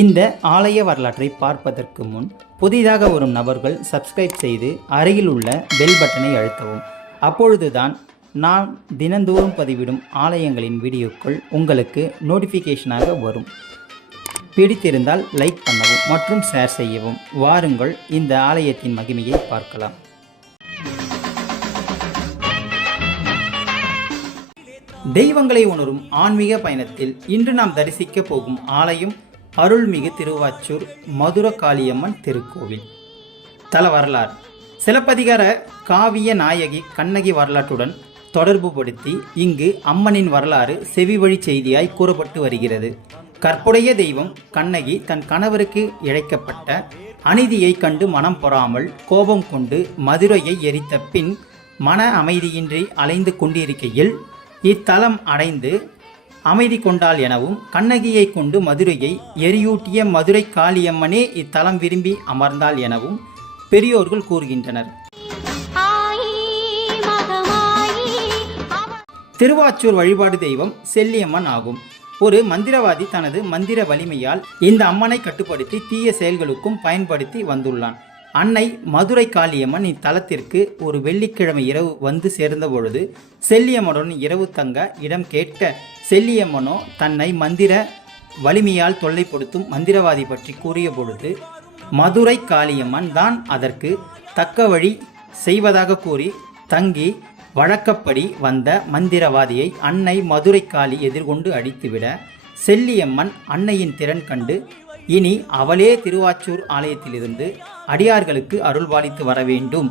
இந்த ஆலய வரலாற்றை பார்ப்பதற்கு முன் புதிதாக வரும் நபர்கள் சப்ஸ்கிரைப் செய்து அருகில் உள்ள பெல் பட்டனை அழுத்தவும். அப்பொழுதுதான் நான் தினந்தோறும் பதிவிடும் ஆலயங்களின் வீடியோக்கள் உங்களுக்கு நோட்டிஃபிகேஷனாக வரும். பிடித்திருந்தால் லைக் பண்ணவும் மற்றும் ஷேர் செய்யவும். வாருங்கள் இந்த ஆலயத்தின் மகிமையை பார்க்கலாம். தெய்வங்களை உணரும் ஆன்மீக பயணத்தில் இன்று நாம் தரிசிக்க போகும் ஆலயம் அருள்மிகு திருவாச்சூர் மதுரகாளியம்மன் திருக்கோவில். தல வரலாறு. சிலப்பதிகார காவிய நாயகி கண்ணகி வரலாற்றுடன் தொடர்புபடுத்தி இங்கு அம்மனின் வரலாறு செவிவழி செய்தியாய் கூறப்பட்டு வருகிறது. கற்புடைய தெய்வம் கண்ணகி தன் கணவருக்கு இழைக்கப்பட்ட அநீதியை கண்டு மனம் பொறாமல் கோபம் கொண்டு மதுரையை எரித்த பின் மன அமைதியின்றி அலைந்து கொண்டிருக்கையில் இத்தலம் அடைந்து அமைதி கொண்டாள் எனவும், கண்ணகியை கொண்டு மதுரையை எரியூட்டிய மதுரை காளியம்மனே இத்தலம் விரும்பி அமர்ந்தாள் எனவும் பெரியோர்கள் கூறுகின்றனர். திருவாச்சூர் வழிபாடு தெய்வம் செல்லியம்மன் ஆகும். ஒரு மந்திரவாதி தனது மந்திர வலிமையால் இந்த அம்மனை கட்டுப்படுத்தி தீய செயல்களுக்கும் பயன்படுத்தி வந்துள்ளான். அன்னை மதுரை காளியம்மன் இத்தலத்திற்கு ஒரு வெள்ளிக்கிழமை இரவு வந்து சேர்ந்த பொழுது செல்லியம்மனுடன் இரவு தங்க இடம் கேட்க, செல்லியம்மனோ தன்னை மந்திர வலிமையால் தொல்லைப்படுத்தும் மந்திரவாதி பற்றி கூறிய பொழுது மதுரை காளியம்மன் தான் அதற்கு தக்க வழி செய்வதாக கூறி தங்கி வழக்கப்படி வந்த மந்திரவாதியை அன்னை மதுரை காளி எதிர்கொண்டு அடித்துவிட, செல்லியம்மன் அன்னையின் திறன் கண்டு இனி அவளே திருவாச்சூர் ஆலயத்திலிருந்து அடியார்களுக்கு அருள்பாலித்து வர வேண்டும்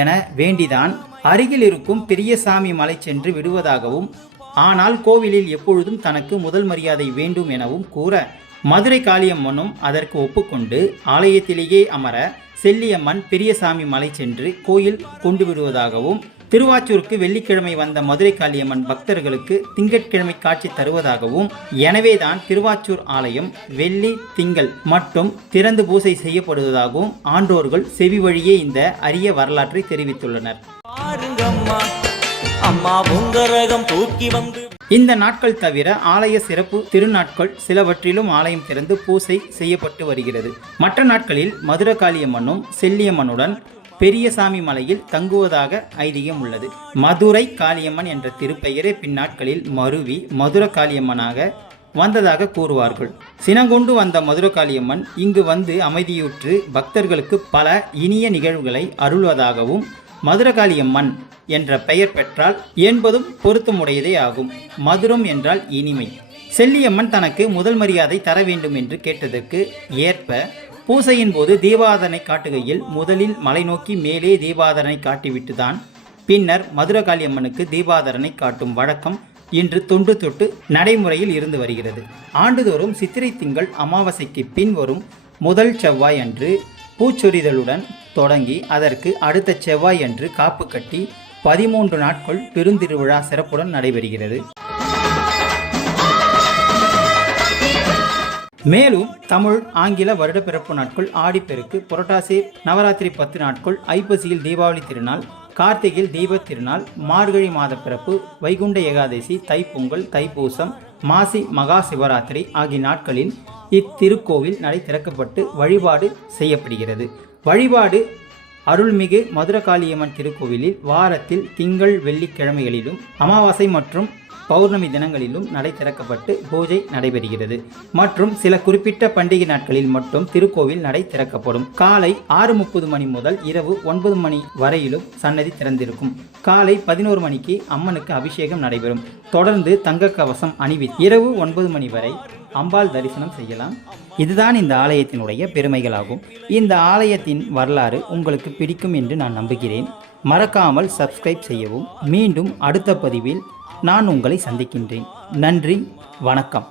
என வேண்டிதான் அருகில் இருக்கும் பெரியசாமி மலை சென்று விடுவதாகவும், ஆனால் கோவிலில் எப்பொழுதும் தனக்கு முதல் மரியாதை வேண்டும் எனவும் கூற, மதுரை காளியம்மனும் அதற்கு ஒப்புக்கொண்டு ஆலயத்திலேயே அமர செல்லியம்மன் பெரியசாமி மலை சென்று கோயில் கொண்டு விடுவதாகவும், திருவாச்சூருக்கு வெள்ளிக்கிழமை வந்த மதுரை காளியம்மன் பக்தர்களுக்கு திங்கட்கிழமை காட்சி தருவதாகவும், எனவேதான் திருவாச்சூர் ஆலயம் வெள்ளி திங்கள் மட்டும் திறந்து பூசை செய்யப்படுவதாகவும் ஆன்றோர்கள் செவி வழியே இந்த அரிய வரலாற்றை தெரிவித்துள்ளனர். இந்த நாட்கள் தவிர ஆலய சிறப்பு திருநாட்கள் சிலவற்றிலும் ஆலயம் திறந்து பூசை செய்யப்பட்டு வருகிறது. மற்ற நாட்களில் மதுரை காளியம்மனும் செல்லியம்மனுடன் பெரியசாமி மலையில் தங்குவதாக ஐதீகம் உள்ளது. மதுரை காளியம்மன் என்ற திருப்பெயரே பின்னாட்களில் மருவி மதுரை காளியம்மனாக வந்ததாக கூறுவார்கள். சினங்கொண்டு வந்த மதுரை காளியம்மன் இங்கு வந்து அமைதியுற்று பக்தர்களுக்கு பல இனிய நிகழ்வுகளை அருள்வதாகவும், மதுரை காளியம்மன் என்ற பெயர் பெற்றால் என்பதும் பொருத்தமுடையதே ஆகும். மதுரம் என்றால் இனிமை. செல்லியம்மன் தனக்கு முதல் மரியாதை தர வேண்டும் என்று கேட்டதற்கு ஏற்ப பூசையின் போது தீபாதனை காட்டுகையில் முதலில் மலை நோக்கி மேலே தீபாதனை காட்டிவிட்டுதான் பின்னர் மதுரை காளியம்மனுக்கு தீபாதனை காட்டும் வழக்கம் இன்று தொன்று தொட்டு நடைமுறையில் இருந்து வருகிறது. ஆண்டுதோறும் சித்திரை திங்கள் அமாவாசைக்கு பின் வரும் முதல் செவ்வாய் அன்று பூச்சொரிதலுடன் தொடங்கி அதற்கு அடுத்த செவ்வாய் அன்று காப்பு கட்டி 13 நாட்கள் பெருந்திருவிழா சிறப்புடன் நடைபெறுகிறது. மேலும் தமிழ் ஆங்கில வருடப்பிறப்பு நாட்கள் ஆடிப்பெருக்கு, புரட்டாசி நவராத்திரி 10 நாட்கள், ஐப்பசியில் தீபாவளி திருநாள், கார்த்திகையில் தீபத் திருநாள், மார்கழி மாத பிறப்பு, வைகுண்ட ஏகாதசி, தைப்பொங்கல், தைப்பூசம், மாசி மகா சிவராத்திரி ஆகிய நாட்களில் இத்திருக்கோவில் நடை திறக்கப்பட்டு வழிபாடு செய்யப்படுகிறது. வழிபாடு அருள்மிகு மதுரகாளியம்மன் திருக்கோவிலில் வாரத்தில் திங்கள் வெள்ளிக்கிழமைகளிலும் அமாவாசை மற்றும் பௌர்ணமி தினங்களிலும் நடை திறக்கப்பட்டு பூஜை நடைபெறுகிறது. மற்றும் சில குறிப்பிட்ட பண்டிகை நாட்களில் மட்டும் திருக்கோவில் நடை திறக்கப்படும். காலை 6:30 மணி முதல் இரவு 9 மணி வரையிலும் சன்னதி திறந்திருக்கும். காலை 11 மணிக்கு அம்மனுக்கு அபிஷேகம் நடைபெறும். தொடர்ந்து தங்க கவசம் அணிவித்து இரவு 9 மணி வரை அம்பாள் தரிசனம் செய்யலாம். இதுதான் இந்த ஆலயத்தினுடைய பெருமைகளாகும். இந்த ஆலயத்தின் வரலாறு உங்களுக்கு பிடிக்கும் என்று நான் நம்புகிறேன். மறக்காமல் சப்ஸ்கிரைப் செய்யவும். மீண்டும் அடுத்த பதிவில் நான் உங்களை சந்திக்கின்றேன். நன்றி, வணக்கம்.